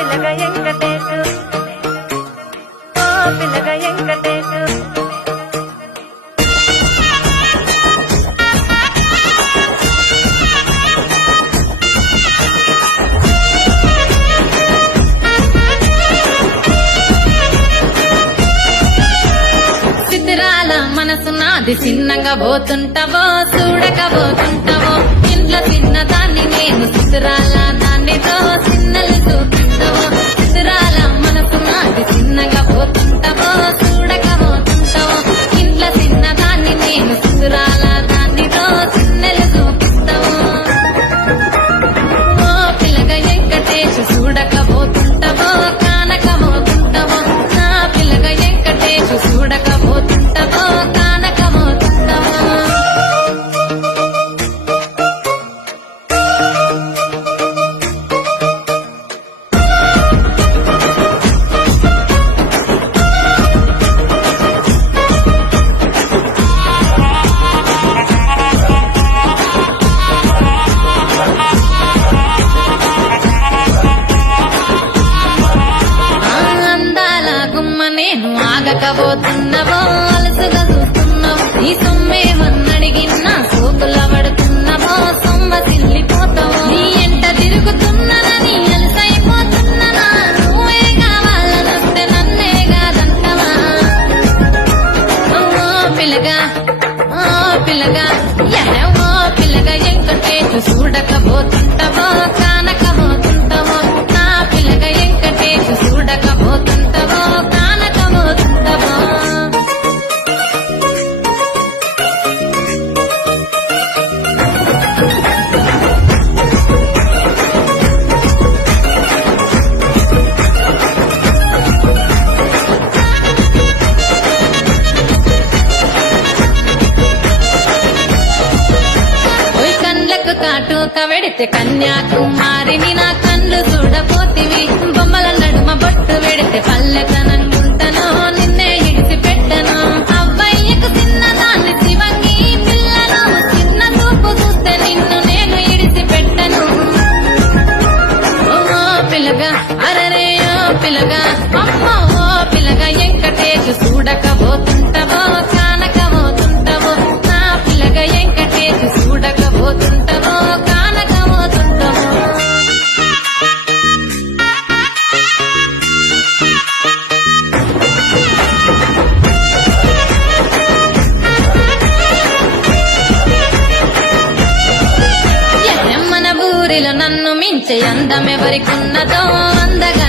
పిల్లగ వెంకటేశు ఓ పిల్లగ వెంకటేశు మనసు నాది చిన్నగా పోతుంటావో చూడకపోతుంటావో ఇంట్లో చిన్నదాన్ని నేను చిత్రాల దానితో చిన్నలు చూపిస్తావో చిత్రాల మనసు నాది చిన్నగా పోతుంటావో చూడకపోతుంటావో ఇంట్లో చిన్నదాన్ని నేను చిత్రాల దానితో చిన్నలు చూపిస్తావో ఓ పిల్లగా వెంకటేశు చూడకపోతుంటావో కానకపోతుంటావో నా పిల్లగా వెంకటేశు చూడకపోతుంటావో ఆగకపోతున్నావో అలసుగా చూస్తున్నావు నీ సొమ్మేమన్నడిగిన్నా సోకుల పడుతున్నావో సొమ్మ సిల్లిపోతావు నీ ఎంట తిరుగుతున్నానని అలసైపోతున్నానా నువ్వే కావాలనొస్తే నన్నే కాదంటావా ఓ పిల్లగా ఓ పిల్లగా ఓ పిల్లగా వెంకటేశు చూడకపోతుంటావో కానకపోతుంటావో నా పిల్లగా వెంకటేశు చూడకపోతుంటావో కాటుక వెడితే కన్యాకుమారిని నా కళ్ళు చూడపోతివి బొమ్మల నడుమ బొట్టు వెడితే పల్లెతనంగుంటను నిన్నే ఇడిసి పెట్టను అవ్వయ్యకు చిన్నదాన్ని శివంగి పిల్లను చిన్న చూపు చూస్తే నిన్ను నేను ఇడిసి పెట్టను ఓ పిల్లగా అరరే ఓ పిల్లగా అమ్మో ఓ పిల్లగా వెంకటేశు చూడకపోతుంటావో కానకపోతుంటావో నా పిల్లగా వెంకటేశు చూడకపోతుంటావో కానకపోతుంటావో మన ఊరిలో నన్ను మించే అందమెవరికున్నదో అందగా